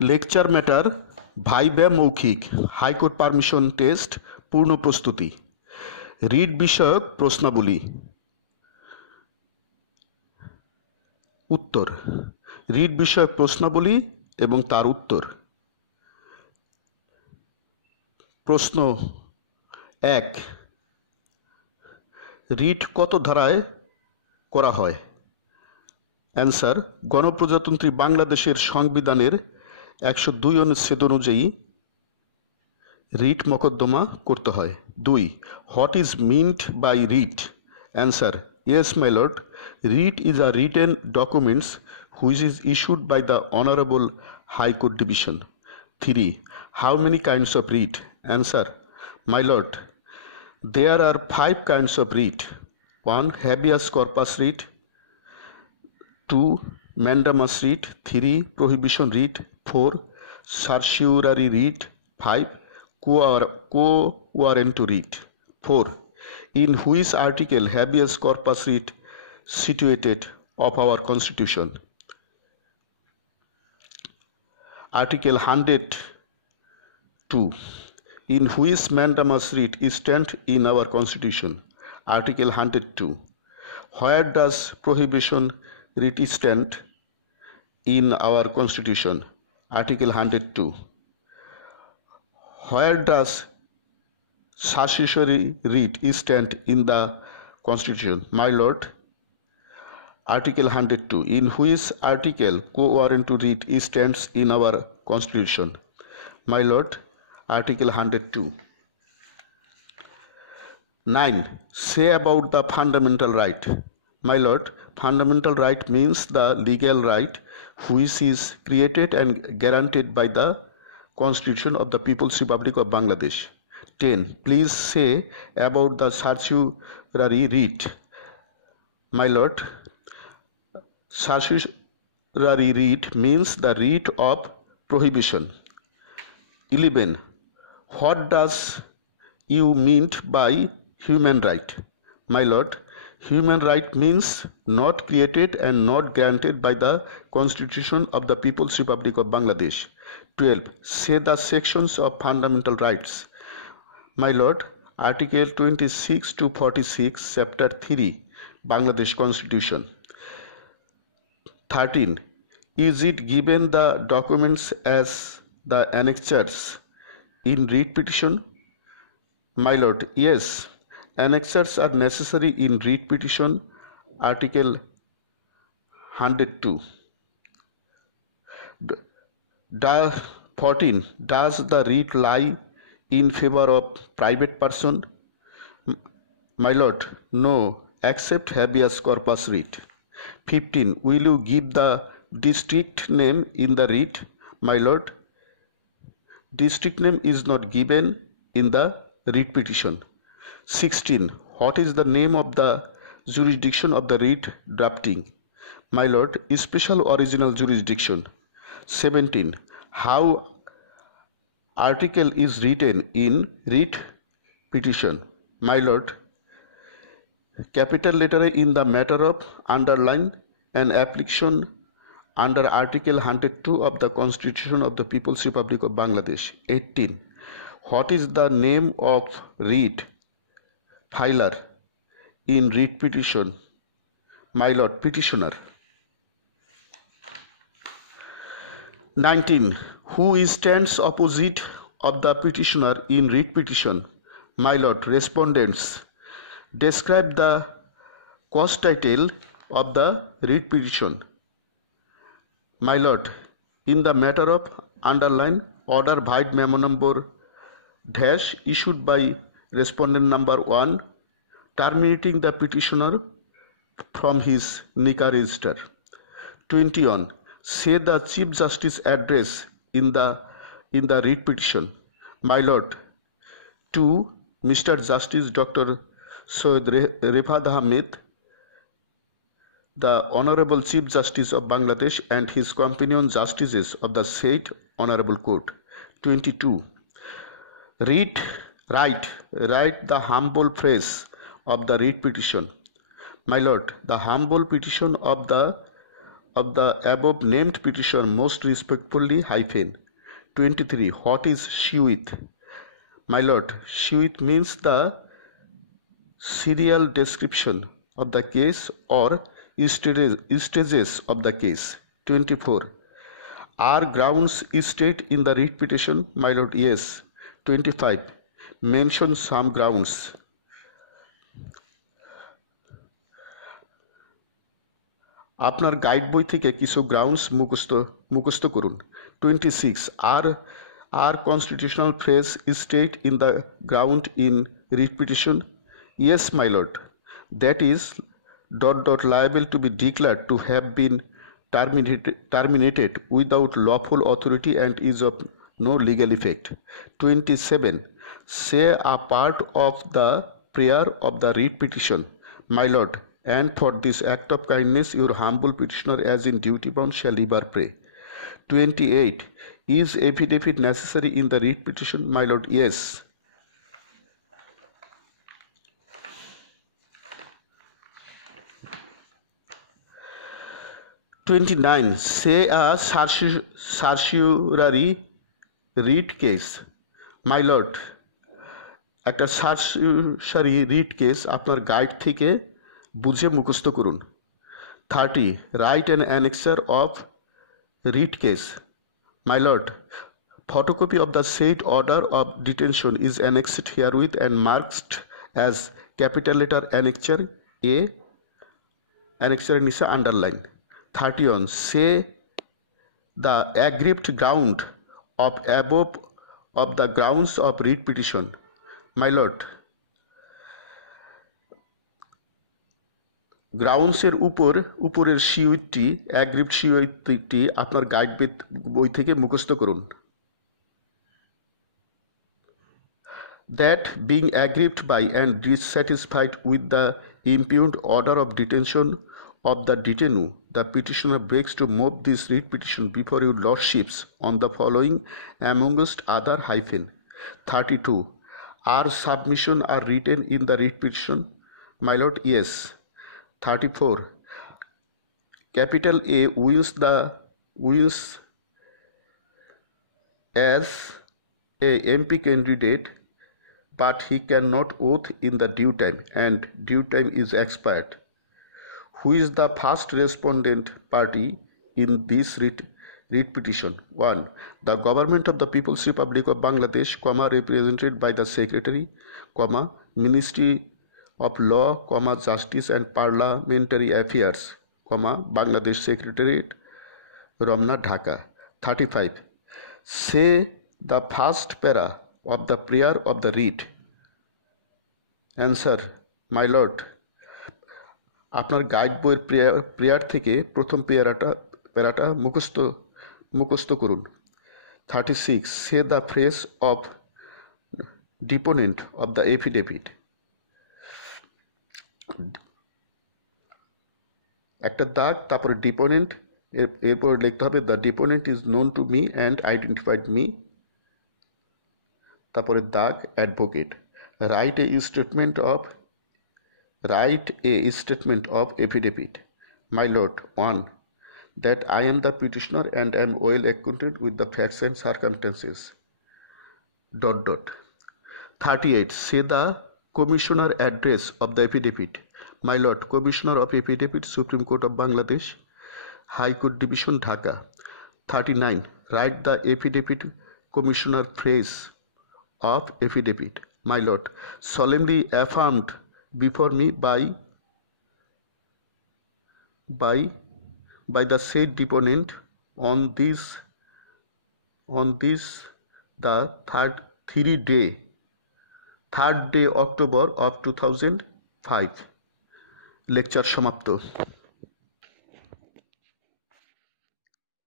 Lecture matter, viva মৌখিক, high court permission test, পূর্ণ প্রস্তুতি। রিট বিষয়ক প্রশ্নাবলী। উত্তর। রিট বিষয়ক প্রশ্নাবলী এবং তার উত্তর। প্রশ্ন 1, রিট কত ধারায় করা হয়? অ্যান্সার, গণপ্রজাতন্ত্রী বাংলাদেশের সংবিধানের 102 অনুচ্ছেদ অনুযায়ী রিট মোকদ্দমা করতে হয়। 2, what is meant by writ? Answer, yes my lord, writ is a written documents which is issued by the honourable high court division. 3, how many kinds of writ? Answer, my lord, there are 5 kinds of writ. 1, habeas corpus writ. 2, mandamus writ. 3, prohibition writ. 4, certiorari writ. 5, quo warranto writ. 4, in which article habeas corpus writ situated of our constitution? Article 102. In which mandamus writ is stand in our constitution? Article 102. Where does prohibition writ stand in our constitution? Article 102. Where does certiorari writ stand in the constitution? My lord, Article 102. In which article quo warranto writ stands in our constitution? My lord, Article 102. 9, say about the fundamental right. My lord, fundamental right means the legal right which is created and guaranteed by the Constitution of the People's Republic of Bangladesh. 10, please say about the certiorari writ. My lord, certiorari writ means the writ of prohibition. 11, what does you mean by human right? My lord, human right means not created and not granted by the Constitution of the People's Republic of Bangladesh. 12, say the sections of fundamental rights. My lord, Article 26 to 46, Chapter 3, Bangladesh Constitution. 13, is it given the documents as the annexures in writ petition? My lord, yes, annexures are necessary in writ petition. Article 102. 14, does the writ lie in favor of private person? My lord, no, except habeas corpus writ. 15, will you give the district name in the writ? My lord, district name is not given in the writ petition. 16, what is the name of the jurisdiction of the writ drafting? My lord, special original jurisdiction. 17, how article is written in writ petition? My lord, capital letter in the matter of underline and application under Article 102 of the Constitution of the People's Republic of Bangladesh. 18, what is the name of writ filer in writ petition? My lord, petitioner. 19, who stands opposite of the petitioner in writ petition? My lord, respondents. Describe the cause title of the writ petition. My lord, in the matter of underline order vide memo number dash issued by respondent number 1 terminating the petitioner from his NICA register. 21, say the Chief Justice address in the writ petition. My lord, to Mr. Justice Dr. Soyed Refat Ahmed, the Honorable Chief Justice of Bangladesh and his companion justices of the said Honorable Court. 22, write the humble phrase of the writ petition. My lord, the humble petition of of the above named petition most respectfully hyphen. 23. What is sheath? My lord, sheath means the serial description of the case or stages of the case. 24. Are grounds stated in the writ petition? My lord, yes. 25. Mention some grounds. আপনার guide বই থেকে কিছু grounds মুখস্থ করুন। 26. Are constitutional phrase stated in the ground in writ petition? Yes, my lord. That is ... liable to be declared to have been terminated without lawful authority and is of no legal effect. 27. Say a part of the prayer of the writ petition. My lord, and for this act of kindness your humble petitioner as in duty bound shall ever pray. 28. Is affidavit necessary in the writ petition? My lord, yes. 29. Say a certiorari writ case. My lord, একটা সার্সিউরি writ case আপনার guide থেকে বুঝে মুখস্থ করুন। 30. Write an annexure of writ case. My lord, photocopy of the said order of detention is annexed herewith and marked as capital letter annexure A, annexure নিচে underline. 31. Say the aggrieved ground of above of the grounds of writ petition. My lord, গ্রাউন্ডসের উপরের শিউইটটি aggrieved শিউইটটি আপনার guide বই থেকে মুখস্থ করুন। That being aggrieved by and dissatisfied with the impugned order of detention of the detainee, the petitioner begs to move this writ petition before your lordships on the following amongst other hyphen. 32. Are submission are written in the writ petition? My lord, yes. 34. Capital A wins as a MP candidate, but he cannot oath in the due time and due time is expired. Who is the first respondent party in this writ petition? 1. The government of the People's Republic of Bangladesh, represented by the Secretary, Ministry of Law, Justice and Parliamentary Affairs, Bangladesh Secretariat, Ramna, Dhaka. 35. Say the first para of the prayer of the writ. Answer. My lord, আপনার guide বইয়ের prayer থেকে প্রথম প্যারাটা মুখস্থ করুন। 36. Say the phrase of deponent of the affidavit. একটা দাগ, তারপরে deponent, এরপর লিখতে হবে the deponent is known to me and identified me, তারপরে দাগ advocate. Write a statement of affidavit. My lord, 1. That I am the petitioner and am well acquainted with the facts and circumstances. ... 38. Say the commissioner address of the affidavit. My lord, Commissioner of Affidavit, Supreme Court of Bangladesh, High Court Division, Dhaka. 39. Write the affidavit commissioner phrase of affidavit. My lord, solemnly affirmed before me by the said deponent on this the third day October of 2005. Lecture সমাপ্ত।